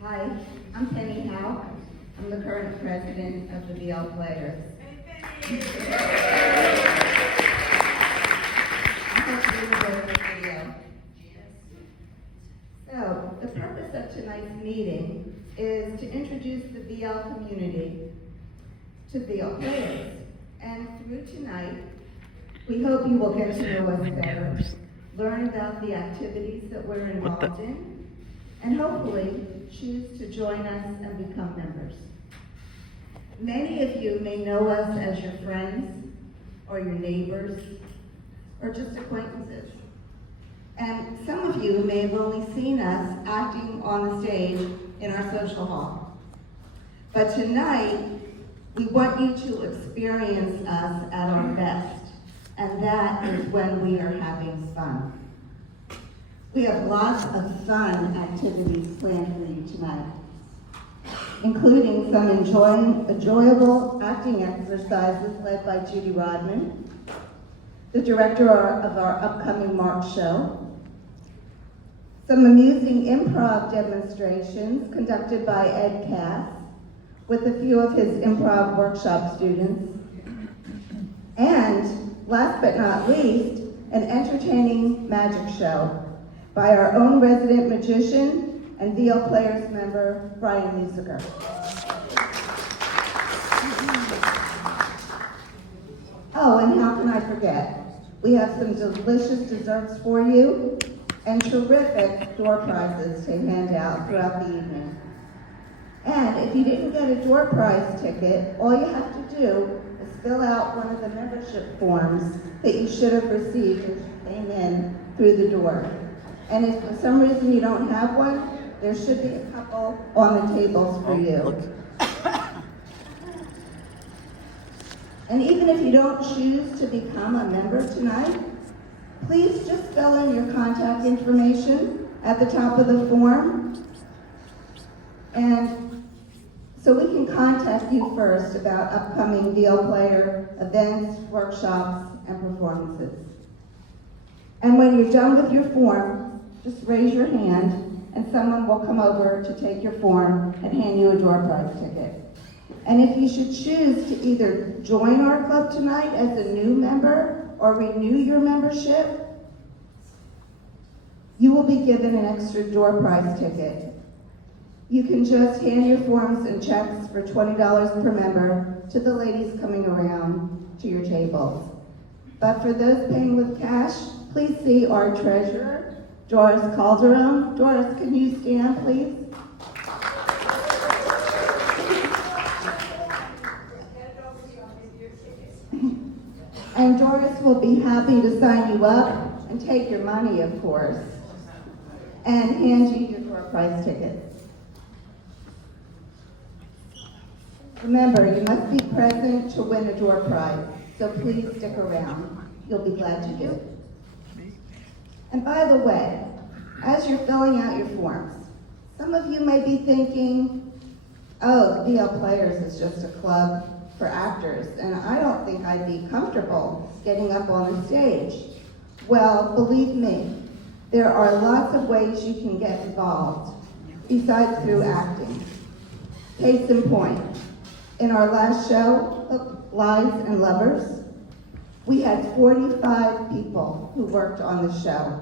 Hi, I'm Penny Howe. I'm the current president of the VL Players. I hope you enjoyed this video. So, the purpose of tonight's meeting is to introduce the VL community to VL Players. And through tonight, we hope you will get to know us better, learn about the activities that we're involved in, and hopefully choose to join us and become members. Many of you may know us as your friends, or your neighbors, or just acquaintances. And some of you may have only seen us acting on the stage in our social hall. But tonight, we want you to experience us at our best, and that is when we are having fun. We have lots of fun activities planned for you tonight, including some enjoyable acting exercises led by Judy Rodman, the director of our upcoming March show, some amusing improv demonstrations conducted by Ed Cass with a few of his improv workshop students, and last but not least, an entertaining magic show by our own resident magician and VL Players member, Brian Musiker. Oh, and how can I forget? We have some delicious desserts for you and terrific door prizes to hand out throughout the evening. And if you didn't get a door prize ticket, all you have to do is fill out one of the membership forms that you should have received as you came in through the door. And if for some reason you don't have one, there should be a couple on the tables for you. And even if you don't choose to become a member tonight, please just fill in your contact information at the top of the form. And so we can contact you first about upcoming VL Player events, workshops, and performances. And when you're done with your form, just raise your hand and someone will come over to take your form and hand you a door prize ticket. And if you should choose to either join our club tonight as a new member or renew your membership, you will be given an extra door prize ticket. You can just hand your forms and checks for $20 per member to the ladies coming around to your tables. But for those paying with cash, please see our treasurer, Doris Calderon. Doris, can you stand, please? And Doris will be happy to sign you up and take your money, of course, and hand you your door prize tickets. Remember, you must be present to win a door prize, so please stick around. You'll be glad to do. And by the way, as you're filling out your forms, Some of you may be thinking, oh, the VL Players is just a club for actors, and I don't think I'd be comfortable getting up on the stage. Well, believe me, there are lots of ways you can get involved, besides through acting. Case in point, in our last show, Hook, Lies, and Lovers, we had 45 people who worked on the show,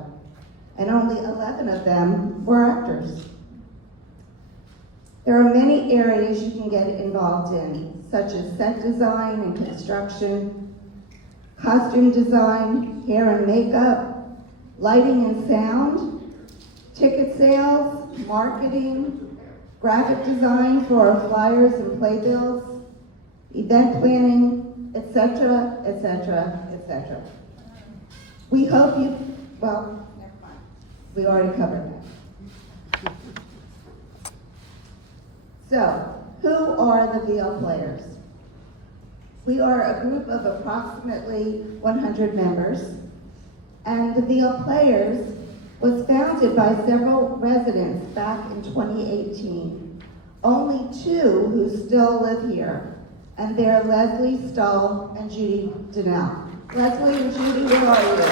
and only 11 of them were actors. There are many areas you can get involved in, such as set design and construction, costume design, hair and makeup, lighting and sound, ticket sales, marketing, graphic design for our flyers and playbills, event planning, etc., etc., etc. We hope you, well, never mind. We already covered that. So, who are the VL Players? We are a group of approximately 100 members, and the VL Players was founded by several residents back in 2018. Only 2 who still live here, and they're Leslie Stull and Judy Donnell. Leslie and Judy, where are you?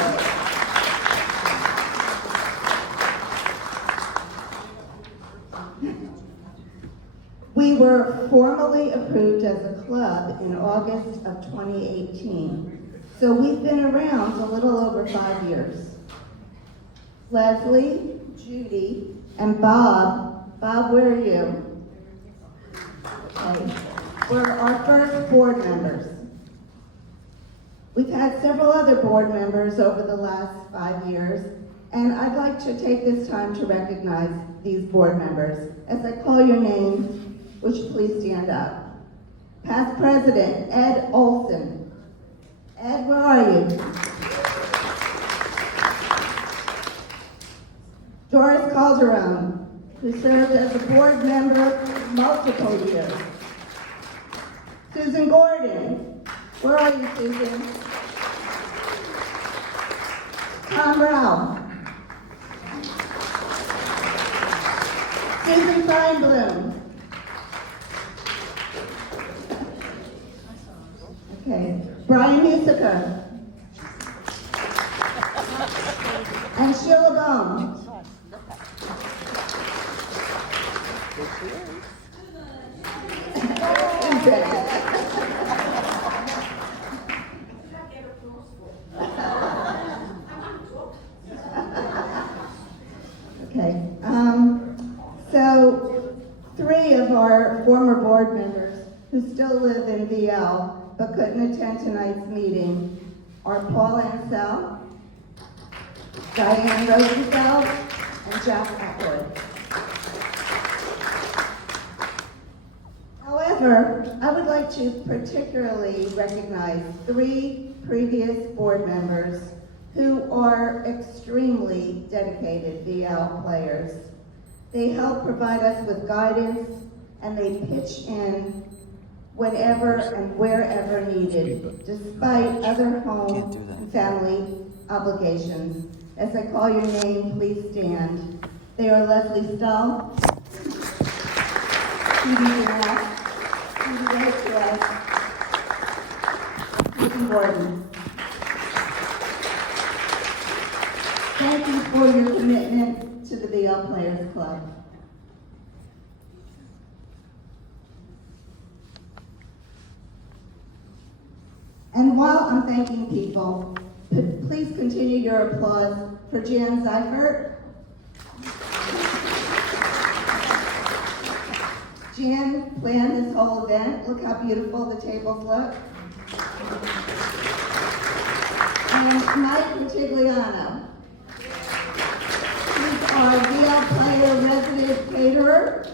We were formally approved as a club in August of 2018, so we've been around a little over 5 years. Leslie, Judy, and Bob, where are you? Okay. Were our first board members. We've had several other board members over the last 5 years, and I'd like to take this time to recognize these board members. As I call your names, would you please stand up? Past President Ed Olson. Ed, where are you? Doris Calderon, who served as a board member multiple years. Susan Gordon. Where are you, Susan? Tom Rao. Susan Feinblum. Okay. Brian Musica. And Sheila Bone. Okay. So 3 of our former board members who still live in VL but couldn't attend tonight's meeting are Paul Ansell, Diane Rosenfeld, and Jack Atwood. However, I would like to particularly recognize 3 previous board members who are extremely dedicated VL players. They help provide us with guidance, and they pitch in whenever and wherever needed, despite other home and family obligations. As I call your name, please stand. They are Leslie Stull, Judy Donnell, Judy Reyes, Susan Gordon. Thank you for your commitment to the VL Players Club. And while I'm thanking people, please continue your applause for Jan Seifert. Jan planned this whole event. Look how beautiful the tables look. And Mike Rutigliano. He's our VL Player resident caterer,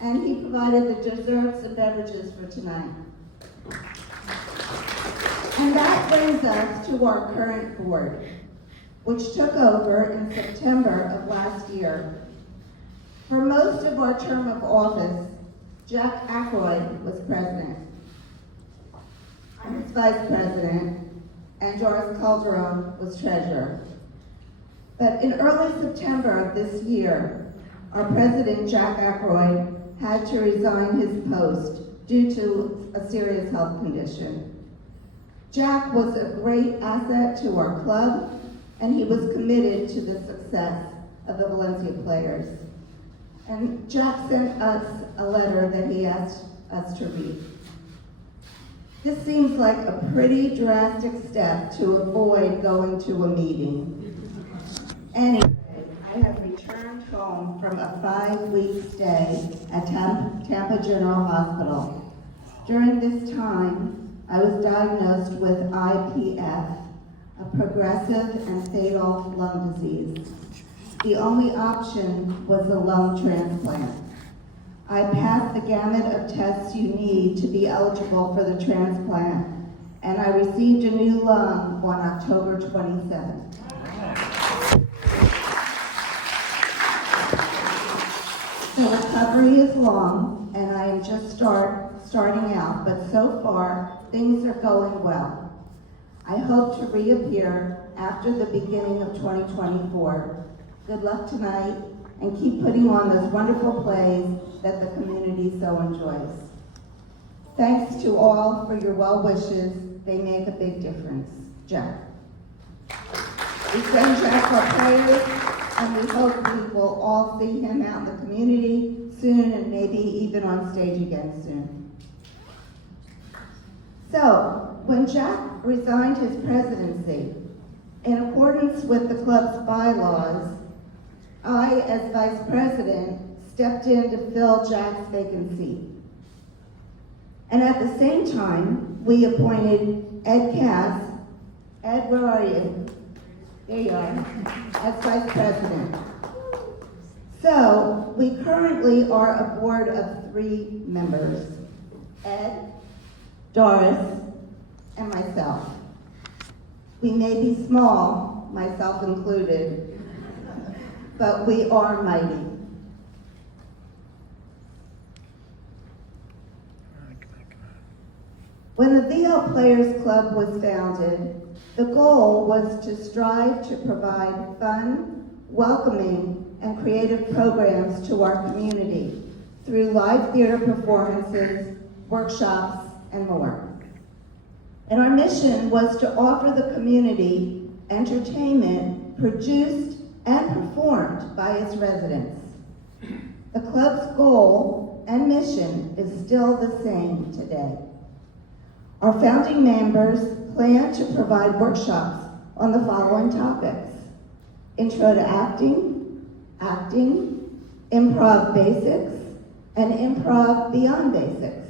and he provided the desserts and beverages for tonight. And that brings us to our current board, which took over in September of last year. For most of our term of office, Jack Ackroyd was president. I was vice president, and Doris Calderon was treasurer. But in early September of this year, our president, Jack Ackroyd, had to resign his post due to a serious health condition. Jack was a great asset to our club, and he was committed to the success of the Valencia players. And Jack sent us a letter that he asked us to read. This seems like a pretty drastic step to avoid going to a meeting. Anyway, I have returned home from a 5-week stay at Tampa General Hospital. During this time, I was diagnosed with IPF, a progressive and fatal lung disease. The only option was a lung transplant. I passed the gamut of tests you need to be eligible for the transplant, and I received a new lung on October 27th. The recovery is long, and I am just starting out, but so far, things are going well. I hope to reappear after the beginning of 2024. Good luck tonight, and keep putting on those wonderful plays that the community so enjoys. Thanks to all for your well wishes. They make a big difference. Jack. We send Jack our prayers, and we hope we will all see him out in the community soon, and maybe even on stage again soon. So, when Jack resigned his presidency, in accordance with the club's bylaws, I, as vice president, stepped in to fill Jack's vacancy. And at the same time, we appointed Ed Cass. Ed, where are you? There you are, as vice president. So, we currently are a board of 3 members, Ed, Doris, and myself. We may be small, myself included, but we are mighty. When the VL Players Club was founded, the goal was to strive to provide fun, welcoming, and creative programs to our community through live theater performances, workshops, and more. And our mission was to offer the community entertainment produced and performed by its residents. The club's goal and mission is still the same today. Our founding members plan to provide workshops on the following topics: Intro to Acting, Acting, Improv Basics, and Improv Beyond Basics.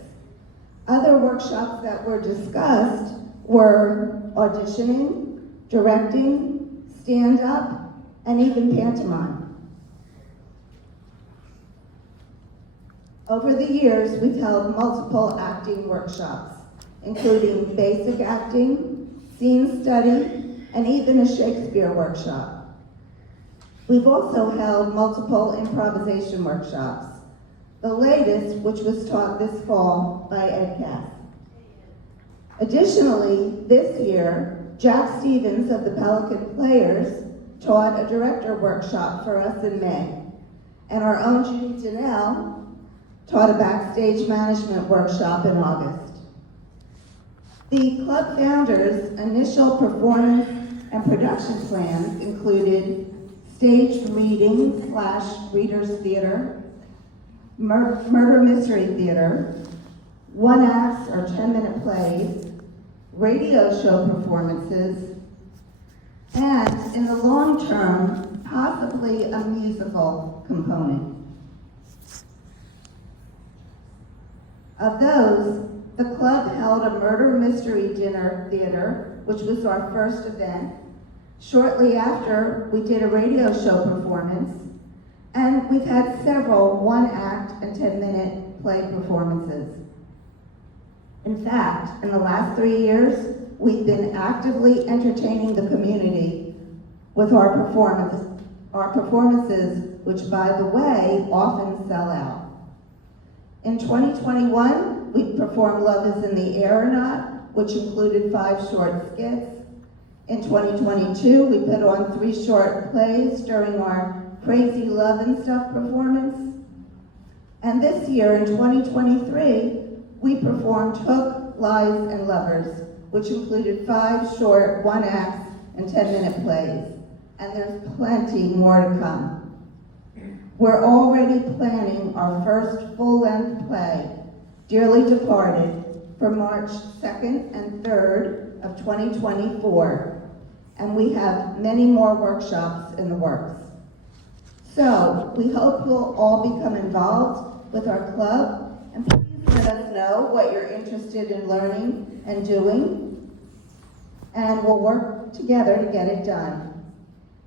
Other workshops that were discussed were auditioning, directing, stand-up, and even pantomime. Over the years, we've held multiple acting workshops, including basic acting, scene study, and even a Shakespeare workshop. We've also held multiple improvisation workshops, the latest which was taught this fall by Ed Cass. Additionally, this year, Jack Stevens of the Pelican Players taught a director workshop for us in May, and our own Judy Donnell taught a backstage management workshop in August. The club founders' initial performance and production plans included staged reading / readers theater, murder mystery theater, 1-act or 10-minute plays, radio show performances, and in the long term, possibly a musical component. Of those, the club held a murder mystery dinner theater, which was our first event. Shortly after, we did a radio show performance, and we've had several 1-act and 10-minute play performances. In fact, in the last 3 years, we've been actively entertaining the community with our performances, which, by the way, often sell out. In 2021, we performed Love is in the Air or Not, which included 5 short skits. In 2022, we put on 3 short plays during our Crazy Love and Stuff performance. And this year, in 2023, we performed Hook, Lies, and Lovers, which included 5 short, 1-act, and 10-minute plays. And there's plenty more to come. We're already planning our first full-length play, Dearly Departed, for March 2nd and 3rd of 2024. And we have many more workshops in the works. So, we hope you'll all become involved with our club, and please let us know what you're interested in learning and doing, and we'll work together to get it done.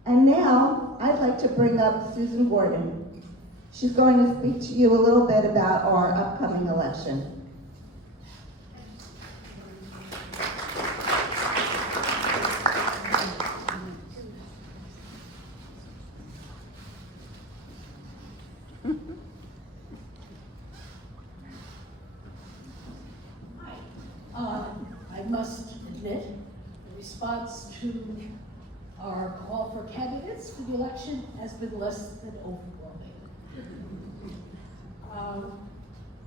And now, I'd like to bring up Susan Gordon. She's going to speak to you a little bit about our upcoming election. I must admit, the response to our call for candidates for the election has been less than overwhelming.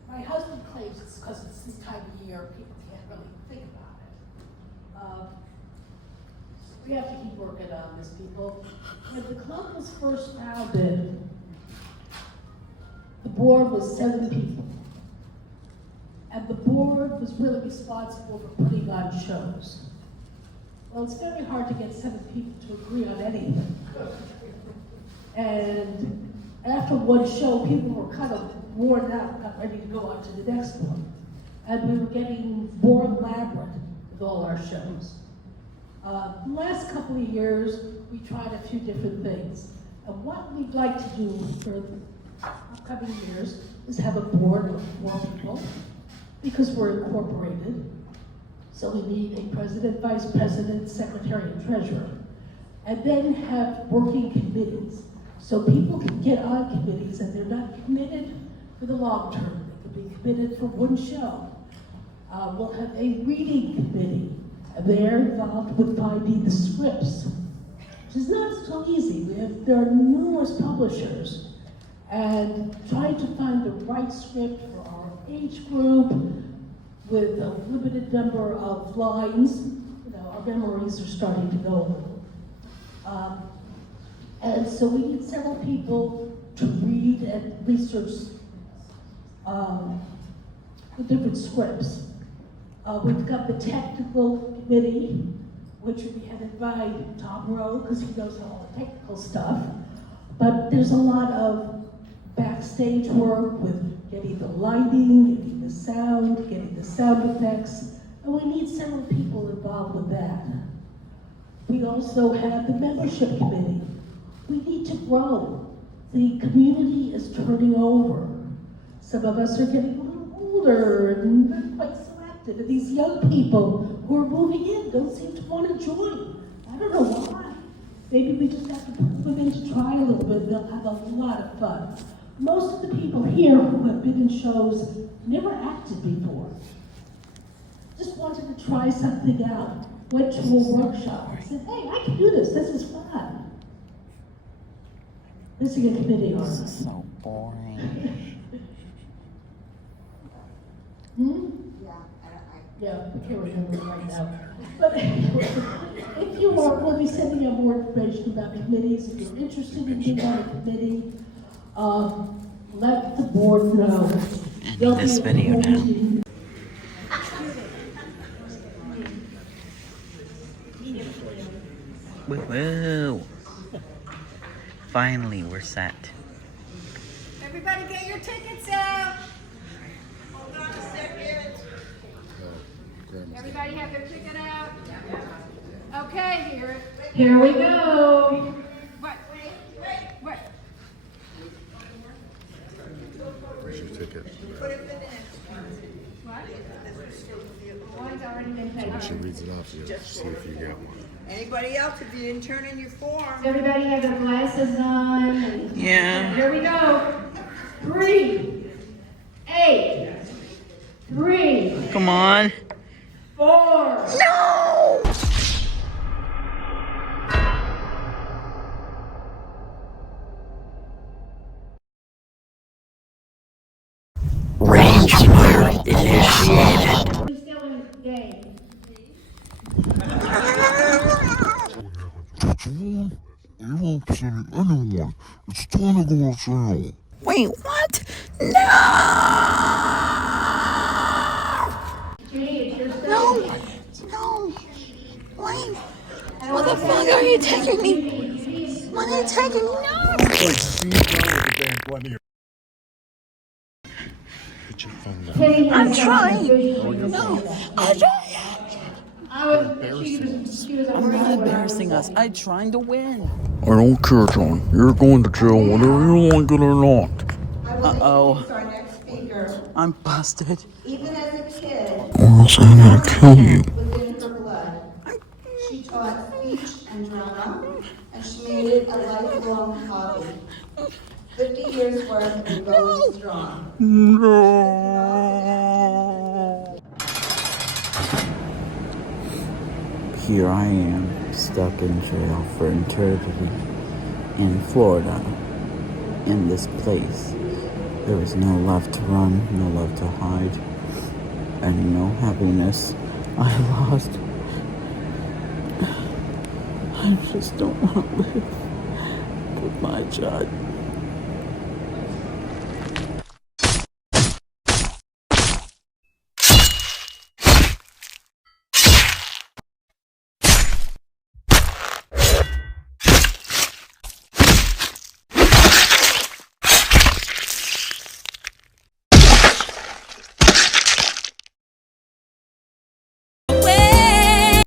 My husband claims it's because it's this time of year, people can't really think about it. We have to keep working on this, people. When the club was first founded, the board was 7 people. And the board was really responsible for putting on shows. Well, it's very hard to get 7 people to agree on anything. And after one show, people were kind of worn out, not ready to go on to the next one. And we were getting more elaborate with all our shows. The last couple of years, we tried a few different things. And what we'd like to do for the upcoming years is have a board of 4 people, because we're incorporated. So we need a president, vice president, secretary, and treasurer. And then have working committees. So people can get on committees and they're not committed for the long term. They can be committed for one show. We'll have a reading committee. And they're involved with finding the scripts, which is not so easy. There are numerous publishers. And trying to find the right script for our age group with a limited number of lines. You know, our memories are starting to go a little. And so we need several people to read and research the different scripts. We've got the technical committee, which will be headed by Tom Rowe, because he knows all the technical stuff. But there's a lot of backstage work with getting the lighting, getting the sound, getting the sound effects, and we need several people involved with that. We also have the membership committee. We need to grow. The community is turning over. Some of us are getting a little older and not quite so active, and these young people who are moving in don't seem to want to join. I don't know why. Maybe we just have to put them in to try a little bit, they'll have a lot of fun. Most of the people here who have been in shows never acted before. Just wanted to try something out. Went to a workshop and said, hey, I can do this. This is fun. Missing a committee on This is so boring. Yeah, I can't remember right now. But if you are, we'll be sending out more information about committees. If you're interested in being on a committee, let the board know. Ending this video now. Woo-woo. Finally, we're set. Everybody get your tickets out. Hold on a second. Everybody have their ticket out? Okay, here we go. What? What? Where's your ticket? What? One's already been paid. She reads it off to you, see if you get one. Anybody else, if you didn't turn in your form? Everybody have their glasses on. Yeah. Here we go. 3, 8, 3, Come on. 4. No! it's wrong. You're upsetting anyone. It's time to go to jail. Wait, what? No! Judy, it's your turn. No! No! Wait! What the fuck are you taking me? What are you taking me? No! Put your phone down. Penny has I'm something trying. officially to No! say. I'm trying! She was I'm not embarrassing us. I'm trying to win. I don't care, John. You're going to jail whether you like it or not. I will Uh-oh. introduce our next speaker. I'm busted. Even as a kid, Or else I'm gonna kill you. was in her blood. She taught speech and drama, and she made it a lifelong hobby. 50 years worth and going strong. No. Here I am, stuck in jail for eternity in Florida, in this place. There is no love to run, no love to hide, and no happiness. I lost. I just don't want to live with my child.